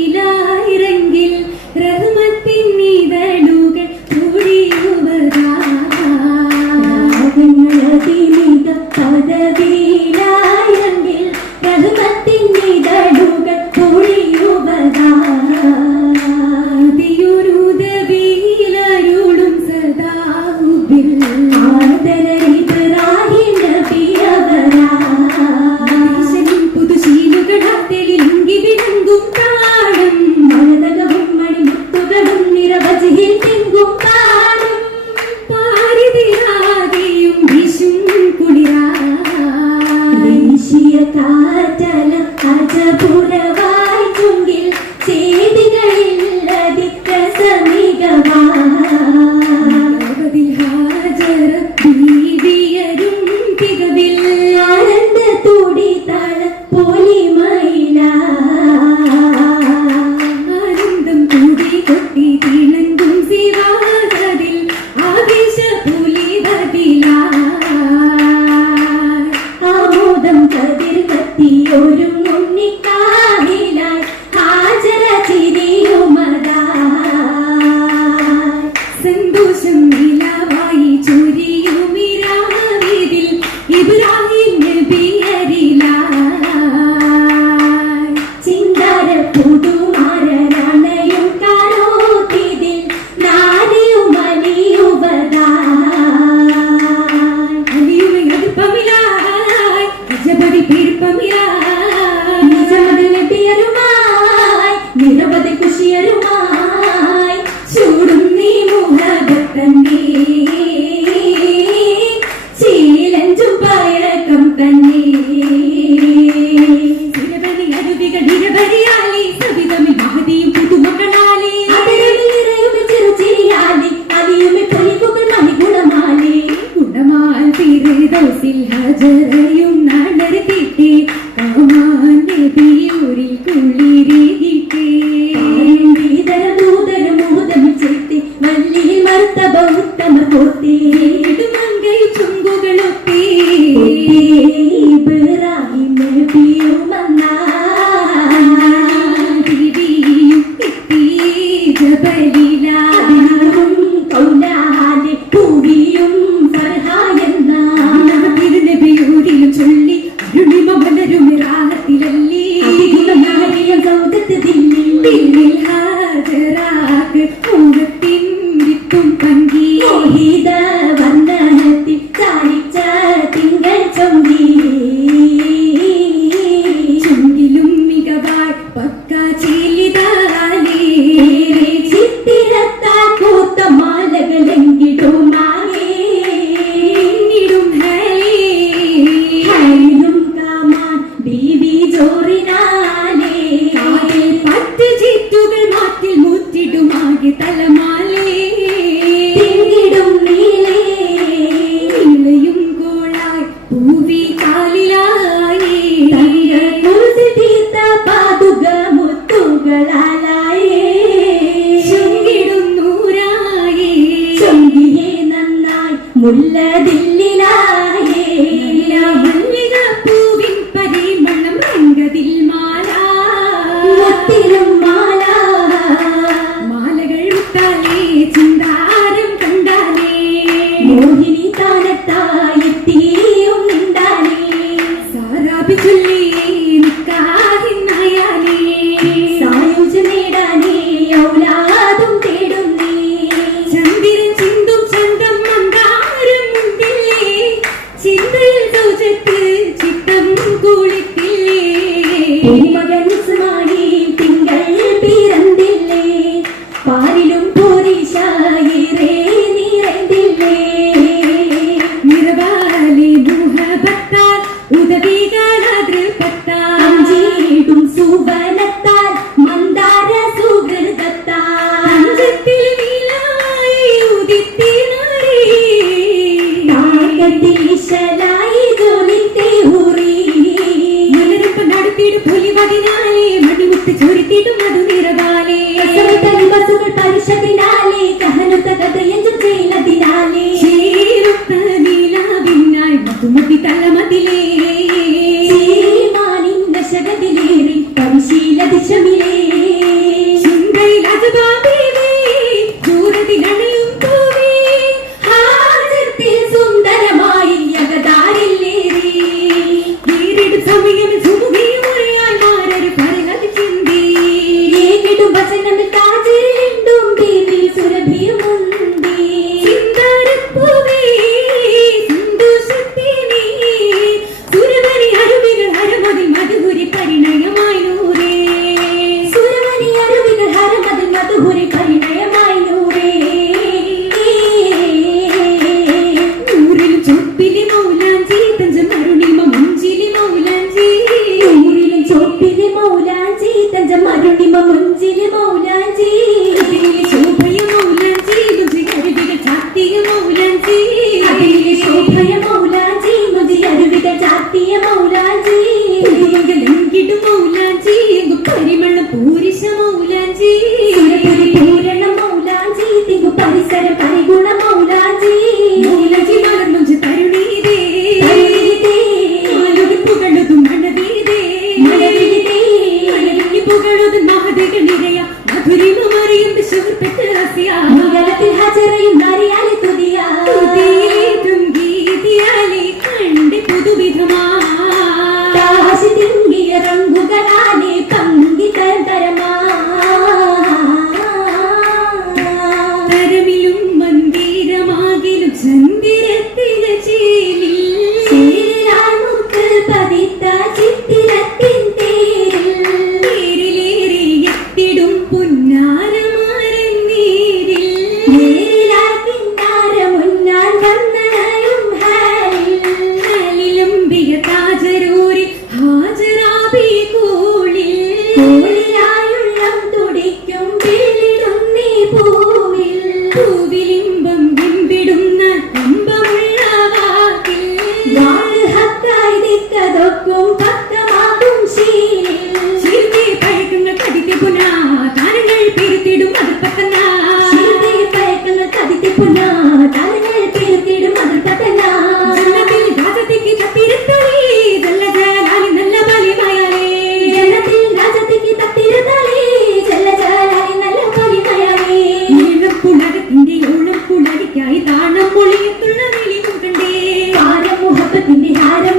പദവിയിലായിരങ്കിൽ റഹ്മത്തിൻ നിഴലുകൾ പൊഴിയുവതാ പദവിയിലായിരങ്കിൽ റഹ്മത്തിൻ നിഴലുകൾ പൊഴിയുവതാ ദിയുരുദവിയിലരുളും സദാഉബിൽ ആദരയിബ്രാഹിം നബിയവരാ പുതുശീലുകളാത്തെളിൽ വിളങ്ങും താളം മരതകവും മണിമുത്തുകളും നിരവധിയിൽ തെങ്ങും താളം പാരിതിരാകെയും വിഷും കുളിരാ ദേശീയ കാറ്റല അജപുരവായി ചുങ്കിൽ ചേതികളിൽ അധിക സമീകമാ ഹാജര ബീവിയരും തികവിൽ ആനന്ദത്തോടി താള പോലിമയില ആനന്ദം കൂടി കൊട്ടി തിളങ്ങും സിവാതിൽ ആവേശ പുലിവതില ആമോദം കതിർ കത്തി ഒരു മുന്നിക്കാവിലായി ഹാജര ചിരിയുമതാ സന്തോഷം നിലവായി ചൊരിയുമിരാവിതിൽ ഇബ്രാഹിം നബിയരില ചിന്താര പുതുമാരനണയും കാരോതിതിൽ നാരിയും അലിയുവതാ അലിയുമയടുപ്പമിലായി അജബതി പീർപ്പമിലായി നിജമതിലെത്തിയരുമായി നിരവധി കുശിയരുമായി ചൂടും നീ മുഹബത്തന്നെ ചീലഞ്ചും പയക്കം തന്നെ നിരവധി അരുവികൾ നിരവധിയാലി സവിതമി മഹതിയും പുതുമകളാലി അതിരവിലിറയുമി ചെറുചിരിയാലി അലിയുമി പൊലിപ്പുകൾ മണിഗുണമാലി ഗുണമാൽ തീരദൗസിൽ ഹജറയും നടത്തിട്ടേ കൗമാൻ നബിയൂരിൽ കുളിരികിട്ടേ ദൂതരമൂതം ചേർത്തി വല്ലിയിൽ മർത്തബ ഉത്തമ പോത്തേ മങ്കൈ ചുങ്കുകളൊത്തേ ഇബ്രാഹിം നബിയുമന്നാദിവിയും എത്തി ജബലിലായും കൗലാലെ പൂവിയും ഫർഹായെന്ന തിരുനബിയൂരിലും ചൊല്ലി അരുണിമ വളരും റാഹത്തിലല്ലി അതിഗുണനാരിയ സൗദത്ത് ദില്ലിൽ ഹാജരാക്ക് മുഖത്തിൻ വിത്തും പങ്കി മോഹിത വന്ദനത്തിൽ ചാരിച്ച തിങ്കൾ ചൊങ്കി ചുങ്കിലും മികവാൾ പക്ക ചീലിതാലേ ചിത്തിരത്താൽ കൂത്ത മാലകളെങ്കിടുമാകെ എന്നിടും ഹൈലും കാമാൻ ബീവി ജോറിനാലേ പത്ത് ചിറ്റുകൾ മാറ്റിൽ മുറ്റിടുമാകെ തലമാലേ തിങ്ങിടും നീലേ നീലയും കോളായി പൂവി കാലിലായി തീർത്ത പാതുക മുത്തുകളാലായേ ചുങ്കിടും നൂറായേ ചൊങ്കിയെ നന്നായി മുല്ലദില്ലിലായേ മല്ലിക പൂവിൻ പരിമളം രംഗതിൽ മാല മുത്തിലും മാല മാലകൾ വിട്ടാലേ ചിന്താരം കണ്ടാലേ മോഹിനി താനത്തായെത്തിയും നിണ്ടാലേ സാരാപി ചൊല്ലി നിക്കാഹിന്നായാലേ സായുജ നേടാനേ ഔലാദും തേടുന്നേ ചന്ദ്രൻ ചിന്തും ചന്തം മന്ദാരം മുണ്ടില്ലേ ചിന്തയിൽ സൗജത്ത് ചിത്തം കൂളിത്തില്ലേ മകൻ ഉസ്മാനി തിങ്കൾ പിറന്നില്ലേ പാരിലും പോരിശായിരേ നിറഞ്ഞില്ലേ നിറവാലി മുഹബത്താൽ ഉദവികളാതൃപ്പത്താൽ അഞ്ചിടും സുവനത്താൽ മന്ദാര സുഹൃതത്താൽ അഞ്ചത്തിൽ നീലായി ഉദിത്തിനാരേ താകത്തിശലായി ജോലിത്തെ ഊറി മലരപ്പ നടത്തിയിടും പൊലിവതിനാലേ മണിമുത്ത് ചൊരിത്തിടും മധു നിറവാലേ ബസുകൾ പരിഷത്തിനാലേ കഹനുത്ത കഥയഞ്ചും ചെയ്യുന്നതിനാലേ നീലാവിനായി മധുമതി തലമതിലേ പരിമളം പൂരിശ മൗലാഞ്ചി പൂരണ മൗലാഞ്ചി തികു പരിസര പരിഗുണ മൗലാഞ്ചി മൗലാഞ്ചി മലർന്നുഞ്ച് തരുണീതേ പുകളുതും മണവീതേ പുകളുതും മഹദേക നിരയ മധുരിമ മറിയും വിശുദ്ധ രസ്യ മംഗളത്തിൽ ഹജറയും നാരിയാലി തുതിയ തുതിയിലേതും ഗീതിയാലി കണ്ടി പുതുവിധമാ കാശി തിങ്ങിയ റങ്കുകളാലെ പങ്കി തരതരമാ തരമിലും മന്ദിരമാകിലും ചന്ദിരത്തിന ചേലിൽ ചേരാമുക്ക് പതിത്ത ചിത്തിരത്തിൻ തേരിലേറി എത്തിടും പുന്നാരമാരൻ നീരിൽ നേരിലാൽ പിന്നാരമുന്നാൻ വന്നണയും ഹാലിലും ബിയ താജരൂരിൽ ഹാജരാബി കൂളിലായുള്ളം തുടിക്കും വിളിടും നീ പൂവിൽ പൂവിലിമ്പം ബിംബിടുന്ന ഇമ്പമുള്ള വാക്കിൽ വാക്ക് ഹക്കായി ദിക്കതൊക്കും പക്കമാകും ശീലത്തെ പഴക്കുന്ന കതിത്തെ പുനാ താരങ്ങൾ പെരുത്തിടും അതിർപ്പത്തന ശീലത്തെ പഴക്കുന്ന കതിത്തെ പുനാ താരങ്ങൾ പെരുത്തിടും അതിർപ്പത്തന ജന്നത്തിൽ രാജത്തേക്ക് തത്തിരത്തലേ ജല്ല ജലാലി നല്ല ബലിമയാലേ ജന്നത്തിൽ രാജത്തേക്ക് തത്തിരത്തലേ ജല്ല ജലാലി നല്ല ബലിമയാലേ നീളം പുളകത്തിന്റെ ഓളം പുളകിക്കായി താണം പൊളിയത്തുള്ള വിളി കണ്ടേ താരം മുഹബത്തിന്റെ ഹാരം